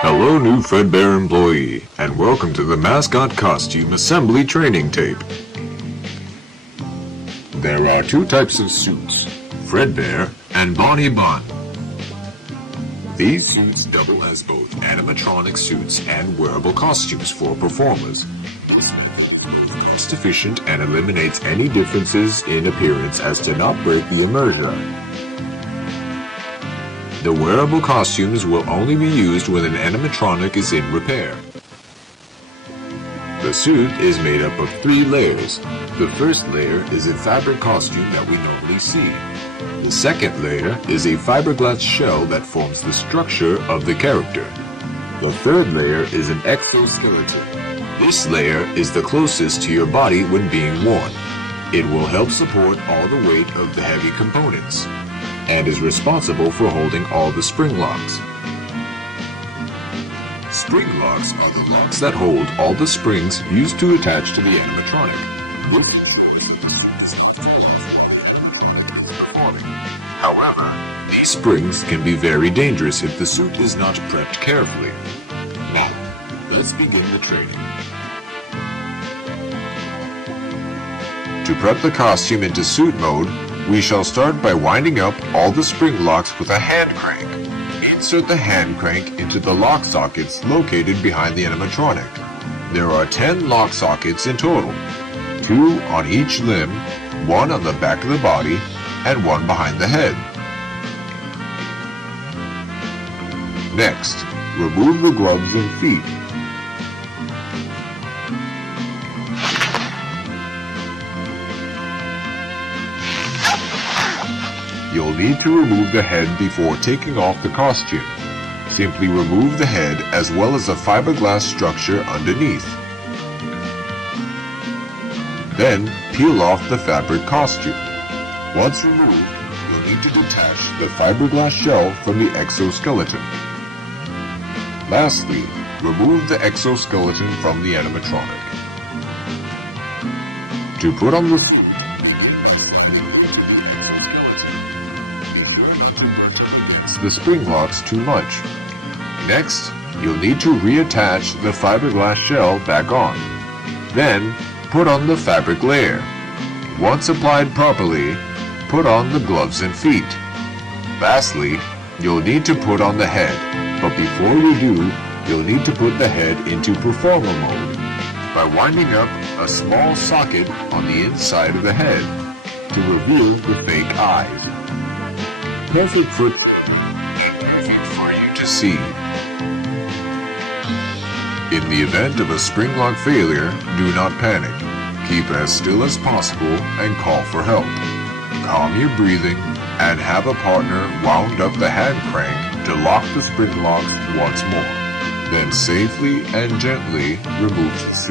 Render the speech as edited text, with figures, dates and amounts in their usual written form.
Hello, new Fredbear employee, and welcome to the Mascot Costume Assembly Training Tape. There are two types of suits, Fredbear and Bonnie Bun. These suits double as both animatronic suits and wearable costumes for performers. This is cost efficient and eliminates any differences in appearance as to not break the immersion. The wearable costumes will only be used when an animatronic is in repair. The suit is made up of 3 layers. The first layer is a fabric costume that we normally see. The second layer is a fiberglass shell that forms the structure of the character. The third layer is an exoskeleton. This layer is the closest to your body when being worn. It will help support all the weight of the heavy components and is responsible for holding all the spring locks. Spring locks are the locks that hold all the springs used to attach to the animatronic. However, these springs can be very dangerous if the suit is not prepped carefully. Now, let's begin the training. To prep the costume into suit mode, we shall start by winding up all the spring locks with a hand crank. Insert the hand crank into the lock sockets located behind the animatronic. There are 10 lock sockets in total, 2 on each limb, 1 on the back of the body, and 1 behind the head. Next, remove the gloves and feet. You'll need to remove the head before taking off the costume. Simply remove the head as well as the fiberglass structure underneath. Then peel off the fabric costume. Once removed, you'll need to detach the fiberglass shell from the exoskeleton. Lastly, remove the exoskeleton from the animatronic. To put on the suit, the spring locks too much. Next, you'll need to reattach the fiberglass shell back on. Then, put on the fabric layer. Once applied properly, put on the gloves and feet. Lastly, you'll need to put on the head, but before you do, you'll need to put the head into performer mode by winding up a small socket on the inside of the head to reveal the fake eyes. Perfect for you to see. In the event of a spring lock failure, do not panic. Keep as still as possible and call for help. Calm your breathing and have a partner wound up the hand crank to lock the spring locks once more. Then safely and gently remove the suit.